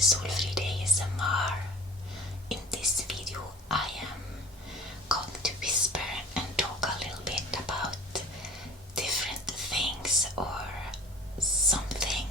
is Solfrid ASMR. In this video I am going to whisper and talk a little bit about different things or something.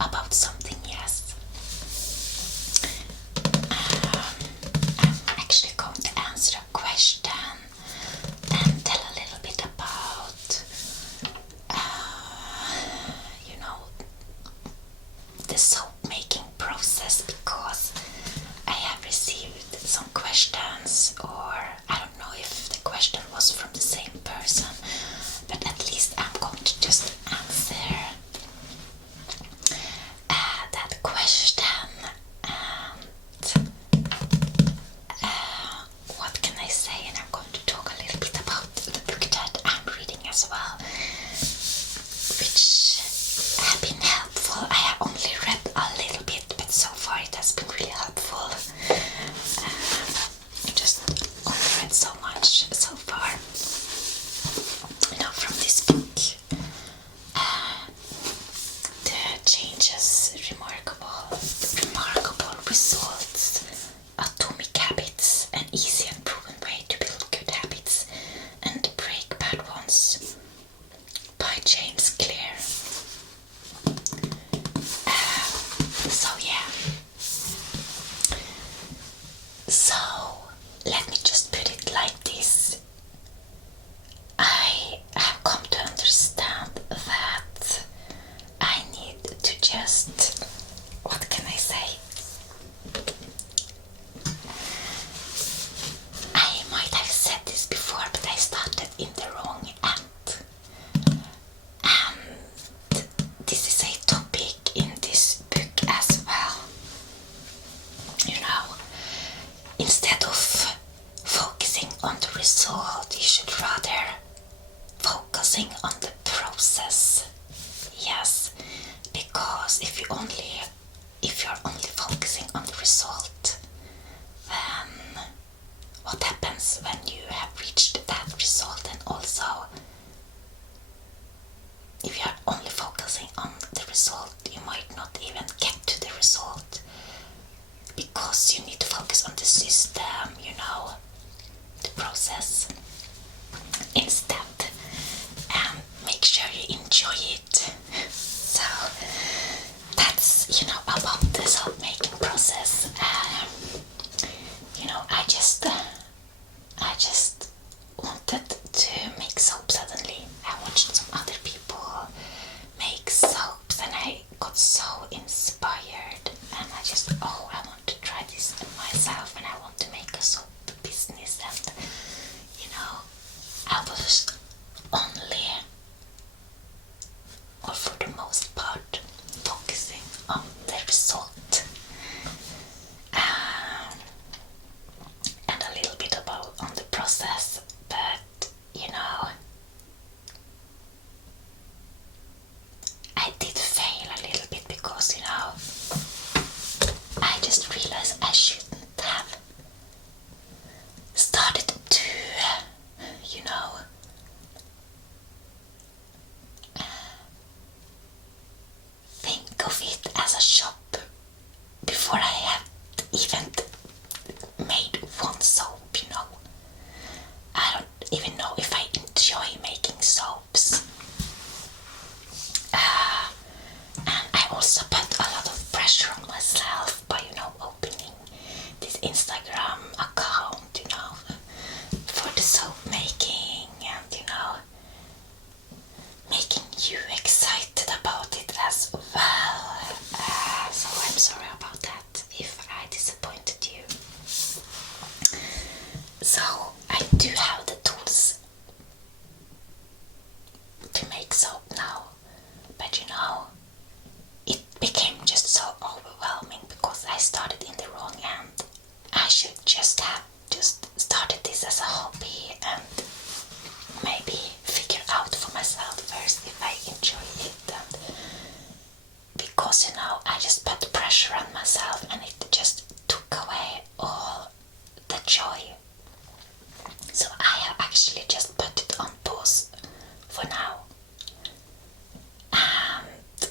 About something, yes. I'm actually going to answer a question and tell a little bit about the soap making process, because I have received some questions, or I don't know if the question was from the same person, but at least I'm going to just answer that question. And what can I say? And I'm going to talk a little bit about the book that I'm reading as well, which have been helpful. I have only read a little bit, but so far it has been really helpful. I just only read so much so far, from this book. The changes, remarkable results, atomic habits, an easy and proven way to build good habits and break bad ones, by James Clear. So let me just put it like this. I have come to understand that I need to just, what can I say? I might have said this before, but I started in the wrong end. And this is a topic in this book as well. Instead of focusing on the result, you should rather focusing on the process. Yes, because if you're only focusing on the result, then what happens when you have reached that result? And also, if you are only focusing on the result, you might not even get to the result, because you need to focus on the system, the process instead, and make sure you enjoy it. So that's about the soap making process. I just wanted to make soap suddenly. I watched some other people make soaps and I got so inspired, and I just I want to try this myself, and I want to make a soap business. And I was only, or for the most part, focusing on the result, and a little bit about on the process. But I did fail a little bit, because I just realized I shouldn't have started to think of it as a shop before I have even made one soap. I don't even know if I enjoy making soaps. And I also put a lot of pressure on myself by opening this Instagram account for the soap making, and making you excited about it as well. So I'm sorry about that if I disappointed you. So I do have the tools to make soap now, but it became just so overwhelming because I started in the wrong end. I should just have started this as a hobby and maybe figure out for myself first if I enjoy it. And because I just put pressure on myself, and it just took away all the joy. So I have actually just put it on pause for now. And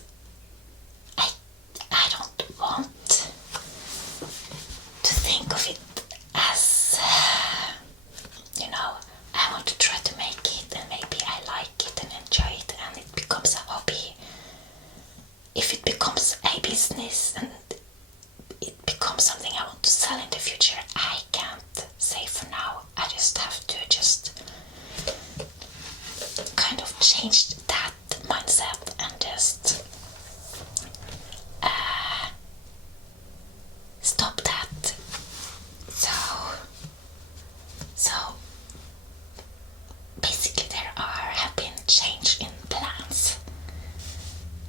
changed that mindset and just stop that. So basically there have been change in plans,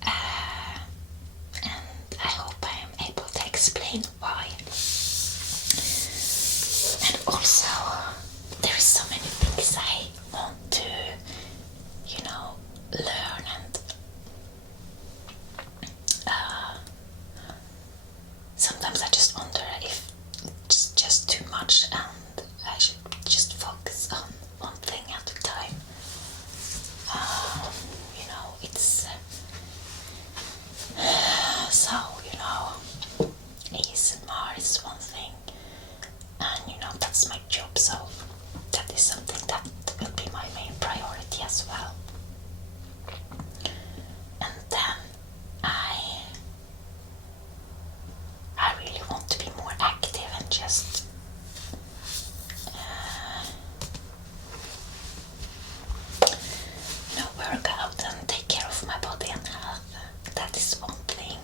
and I hope I am able to explain why. And also there is so many things I want to, learn, and sometimes I just wonder if it's just too much and I should just focus on one thing at a time. It's so, ASMR is one thing, and that's my job, so that is something that will be my main priority as well. And then I really want to be more active and just work out and take care of my body and health. That is one thing,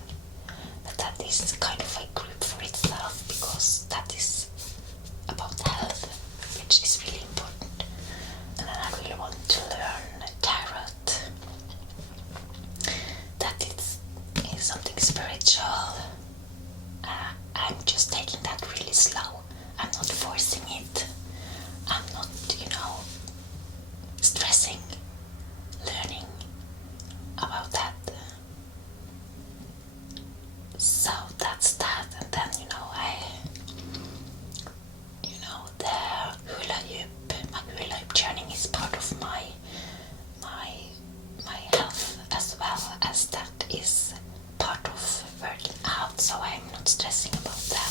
but that is kind of a group for itself, because that is about health, which is really important. And then I really want to learn tarot. That is something spiritual. I'm just taking that really slow. I'm not forcing it. I'm not, stressing learning about that. So that's that. And then, the hula hoop, my hula hoop journey is part of my health, as well as that is part of working out, so I'm not stressing about that.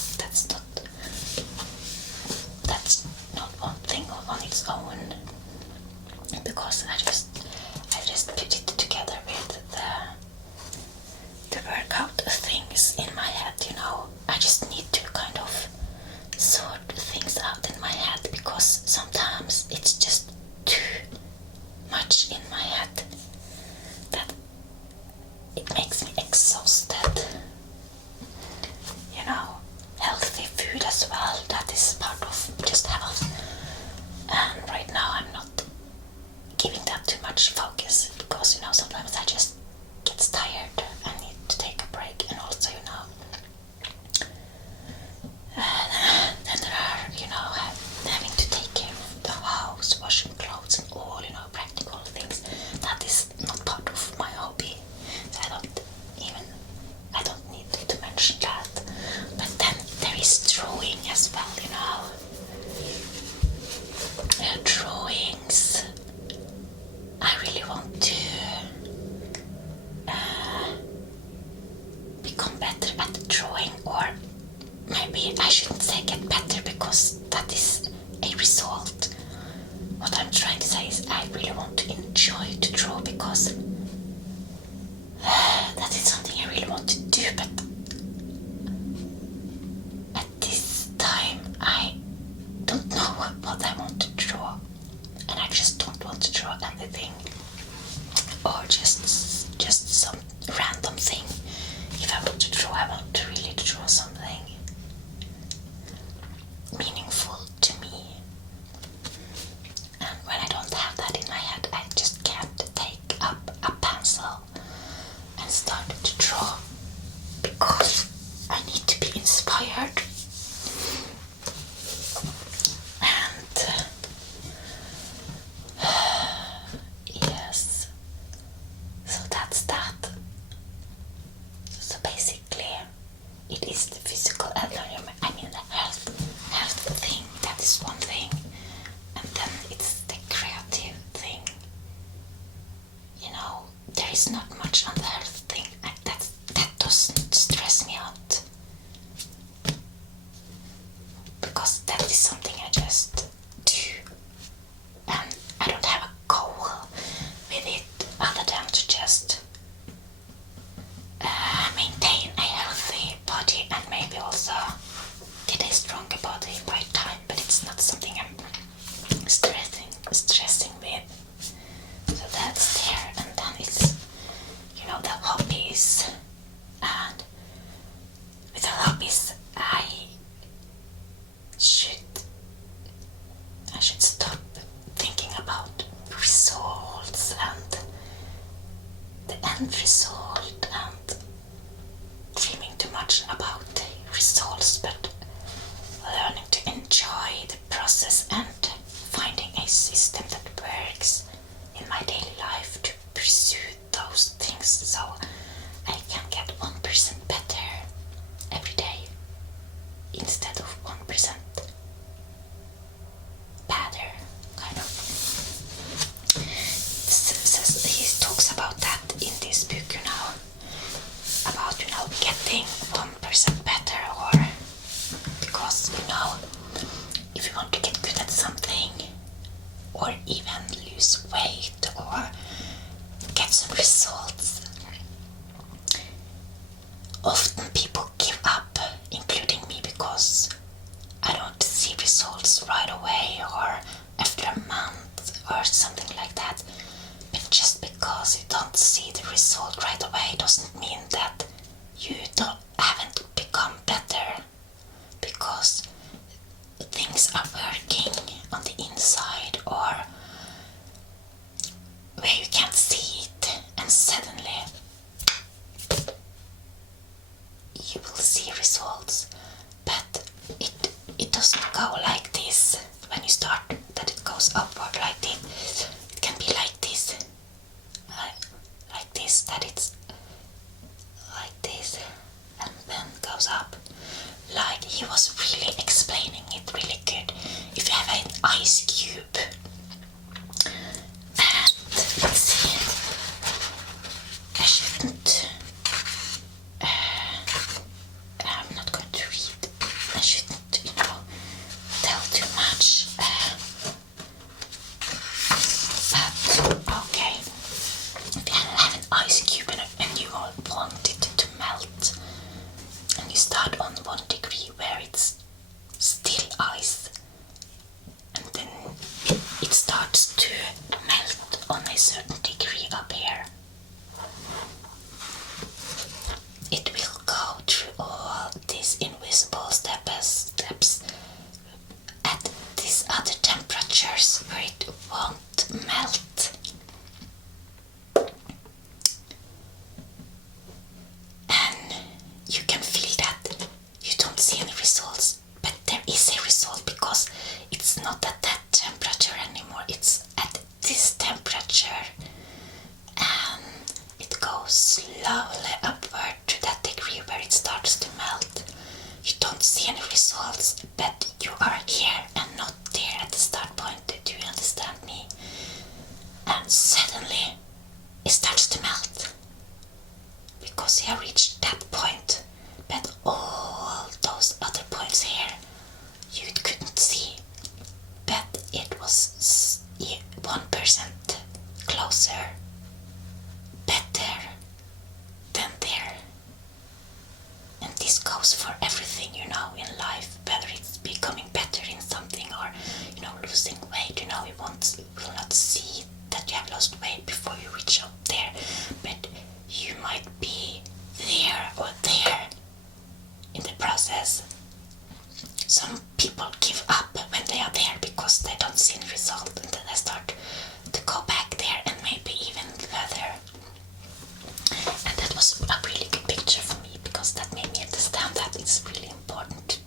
That's not one thing on its own, because I just put it together with the workout things in my head. I just need to kind of sort things out in my head, because sometimes it's just too much in my head that it makes me exhausted. Healthy food as well, that is part of just health. And right now I'm not giving that too much focus, because sometimes I just get tired. I need to take a break, and also then there are having to take care of the house, washing clothes, and all practical things. That is not part of my hobby, so I don't need to mention that. But then there is drawing as well. Drawings. I really want to become better at drawing, or maybe I shouldn't say get better, because that is a result. What I'm trying to say is I really want to enjoy to draw, because that is something I really want to do, but at this time I don't know what I want to draw, and I just don't want to draw anything, or just some random thing. If I want to draw, I want to really draw something meaningful to me. And when I don't have that in my head, I just can't take up a pencil and start to draw, because I need to be inspired. And yes, so that's that. So basically it is the physical the health thing, that is one thing, and then it's the creative thing. There is not much on the health thing. That doesn't stress me out, because that is something I just do, and I don't have a goal with it other than to just maintain a healthy body, and maybe also get a stronger body by time. But it's not something I'm stressing with. So that's there. end result and dreaming too much about the results, but learning to enjoy the process and finding a system that works in my daily life to pursue those things so I can get 1% better every day instead of 1% better, kind of. He talks about that in this book, about getting 1% better, or because if you want to get good at something or even lose weight or get some results, often people give up, including me, because I don't see results right away or after a month or something like that. But just because you don't see the result right away doesn't mean that you haven't become better, because things are working on the inside or where you can't see it, and suddenly you will see results. But it doesn't go like this when you start, that it goes upward like this. It can be like this, that it's like this and then goes up. Like, he was really explaining it really good. If you have an ice cube and let's see, I shouldn't I'm not going to read, I shouldn't tell too much, but okay, if you have an ice cube and you want it to melt, and you start on 1 degree where it's still ice, and then it starts to melt on a certain degree up here. It will go through all these invisible steps at these other temperatures where it won't melt. And you can feel that you don't see any results, but there is a result, because it's not at that temperature anymore, it's at this temperature, and it goes slowly upward to that degree where it starts to melt. You don't see any results, but you are here and not there at the start point. Do you understand me? And suddenly it starts to melt, because you have reached that point, but all those other points here you couldn't see, but it was 1% closer, better than there. And this goes for everything, in life, whether it's becoming better in something or, losing weight. You will not see that you have lost weight before you reach up there, but you might be there or there in the process. Some people give up when they are there because they don't see the result, and then they start to go back there and maybe even further. And that was a really good picture for me, because that made me understand that it's really important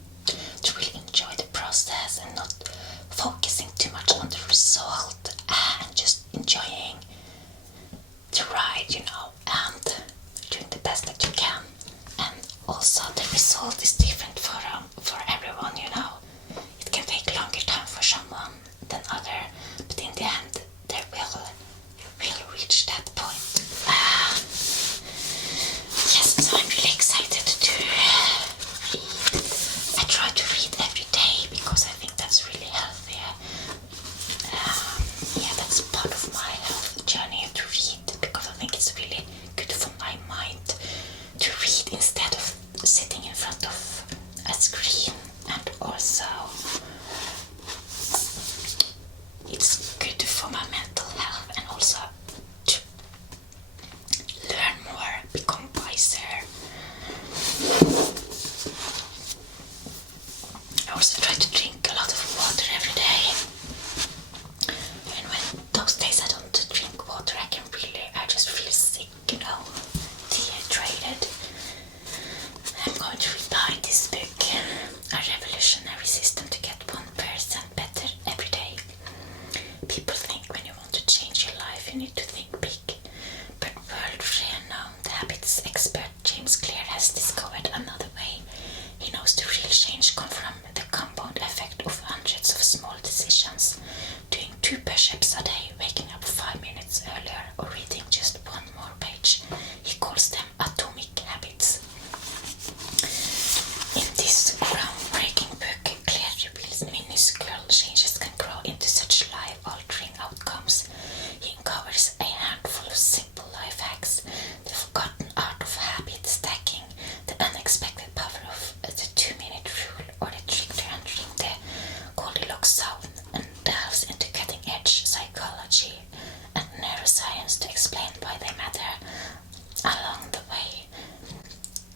change your life, you need to think big. But world-renowned habits expert James Clear has discovered another way. He knows the real change comes from the compound effect of hundreds of small decisions. Doing 2 push-ups a day, waking up 5 minutes earlier, or reading just one more page. He calls them atomic habits. In this groundbreaking book, Claire reveals minuscule changes can grow into such life-altering outcomes. He uncovers a handful of simple life hacks, the forgotten art of habit stacking, the unexpected power of the 2-minute rule, or the trick to entering the Goldilocks zone, and delves into cutting-edge psychology and neuroscience to explain why they matter. Along the way,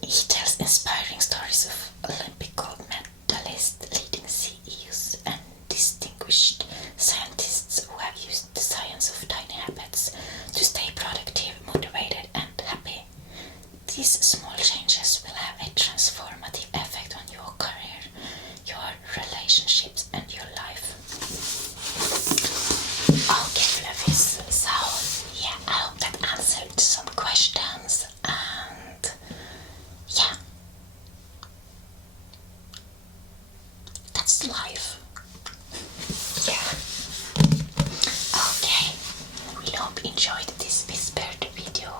he tells inspiring stories of Olympic gold medalists, leading CEOs, and distinguished scientists who have used the science of tiny habits to stay productive, motivated, and happy. These small changes will have a transformative effect on your career, your relationships, and your life. Okay, Fluffys, so yeah, I hope that answered some questions, and yeah, that's life. Yeah. Okay, we hope you enjoyed this whispered video,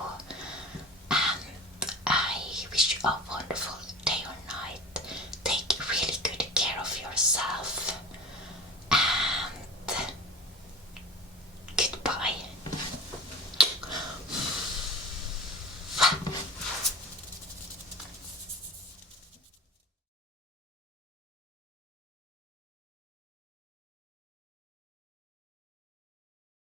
and I wish you a wonderful day or night. Take really good care of yourself, and goodbye.